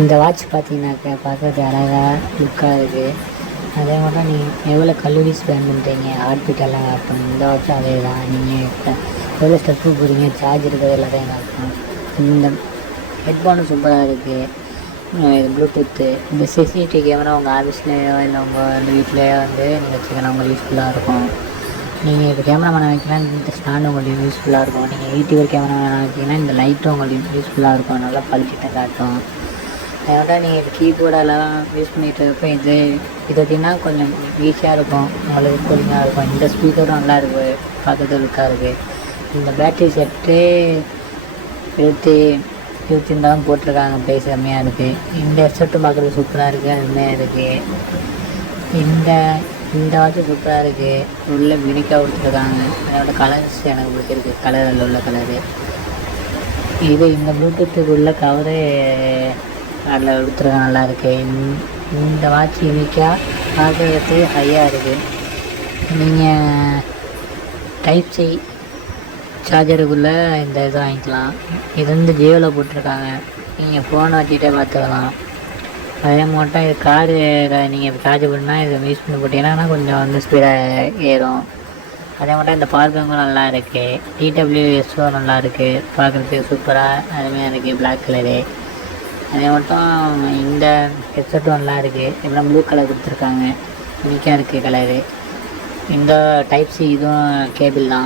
இந்த வாட்ச் பார்த்தீங்கன்னாக்கா பார்க்கறது அழகாக லுக்காக இருக்குது. அதே மட்டும் எவ்வளோ கல்லூரிஸ் ஸ்பெண்ட் பண்ணுறீங்க, ஹார்ட்பீட் எல்லாம் காட்டணும். இந்த வாட்சும் அதே தான். நீங்கள் இப்போ எவ்வளோ ஸ்டெப்பு போகிறீங்க, சார்ஜ் இருக்கிறது எல்லாத்தையும் காட்டணும். இந்த ஹெட்ஃபோனும் சூப்பராக இருக்குது. இது ப்ளூடூத்து. இந்த சிசிடிவி கேமரா உங்கள் ஆஃபீஸ்லேயோ இல்லை உங்கள் வீட்லேயோ நீங்கள் வச்சுக்கலாம். உங்களுக்கு யூஸ்ஃபுல்லாக இருக்கும். நீங்கள் இப்போ கேமராமேனை வைக்கலாம், இந்த ஸ்டாண்டு உங்களுக்கு யூஸ்ஃபுல்லாக இருக்கும். நீங்கள் யூடியூபர் கேமராமேனை வைக்கிங்கன்னா இந்த லைட்டும் உங்களுக்கு யூஸ்ஃபுல்லாக இருக்கும். நல்லா பளிச்சிட்டு காட்டும். அதோட நீங்கள் இப்போ கீபோர்டெல்லாம் யூஸ் பண்ணிகிட்டு இருப்போம். இது எப்படின்னா கொஞ்சம் ஈஸியாக இருக்கும், உங்களுக்கு கூலிங்காக இருக்கும். இந்த ஸ்பீக்கரும் நல்லா இருக்குது, பார்க்கறது லுக்காக இருக்குது. இந்த பேட்ரி செட்டு 25 போட்டிருக்காங்க. ப்ரைஸ் கம்மியாக இருக்குது. இந்த ஹெட்செட்டும் பார்க்குறது சூப்பராக இருக்குது, அருமையாக இருக்குது. இந்த வாட்சி சூப்பராக இருக்குது, உள்ள யூனிக்காக கொடுத்துருக்காங்க. அதோட கலர்ஸ் எனக்கு பிடிச்சிருக்கு, கலரில் உள்ள கலரு. இந்த ப்ளூடூத்துக்கு உள்ள கவரு அதில் கொடுத்துருக்காங்க, நல்லாயிருக்கு. இந்த வாட்ச் யூனிக்காக பார்க்குறதுக்கு ஹையாக இருக்குது. நீங்கள் டைப் சி சார்ஜருக்குள்ளே இந்த இது வாங்கிக்கலாம். இது ஜியோவில் போட்டிருக்காங்க. நீங்கள் ஃபோனை வச்சுக்கிட்டே பார்த்துக்கலாம். அதே மட்டும் இது காரு நீங்கள் இப்போ சார்ஜ் பண்ணால் இதை யூஸ் பண்ணி போட்டிங்கன்னா கொஞ்சம் ஸ்பீடாக ஏறும். அதே மட்டும் இந்த பார்க்கறதுக்கும் நல்லா இருக்குது. TWSO நல்லா இருக்குது, பார்க்குறதுக்கு சூப்பராக அருமையாக இருக்குது, பிளாக் கலரு. அதே மட்டும் இந்த ஹெட்செட்டும் நல்லா இருக்குது. எல்லாம் ப்ளூ கலர் கொடுத்துருக்காங்க, யூனிக்காக இருக்குது கலரு. இந்த டைப் சி இதுவும் கேபிள் தான்.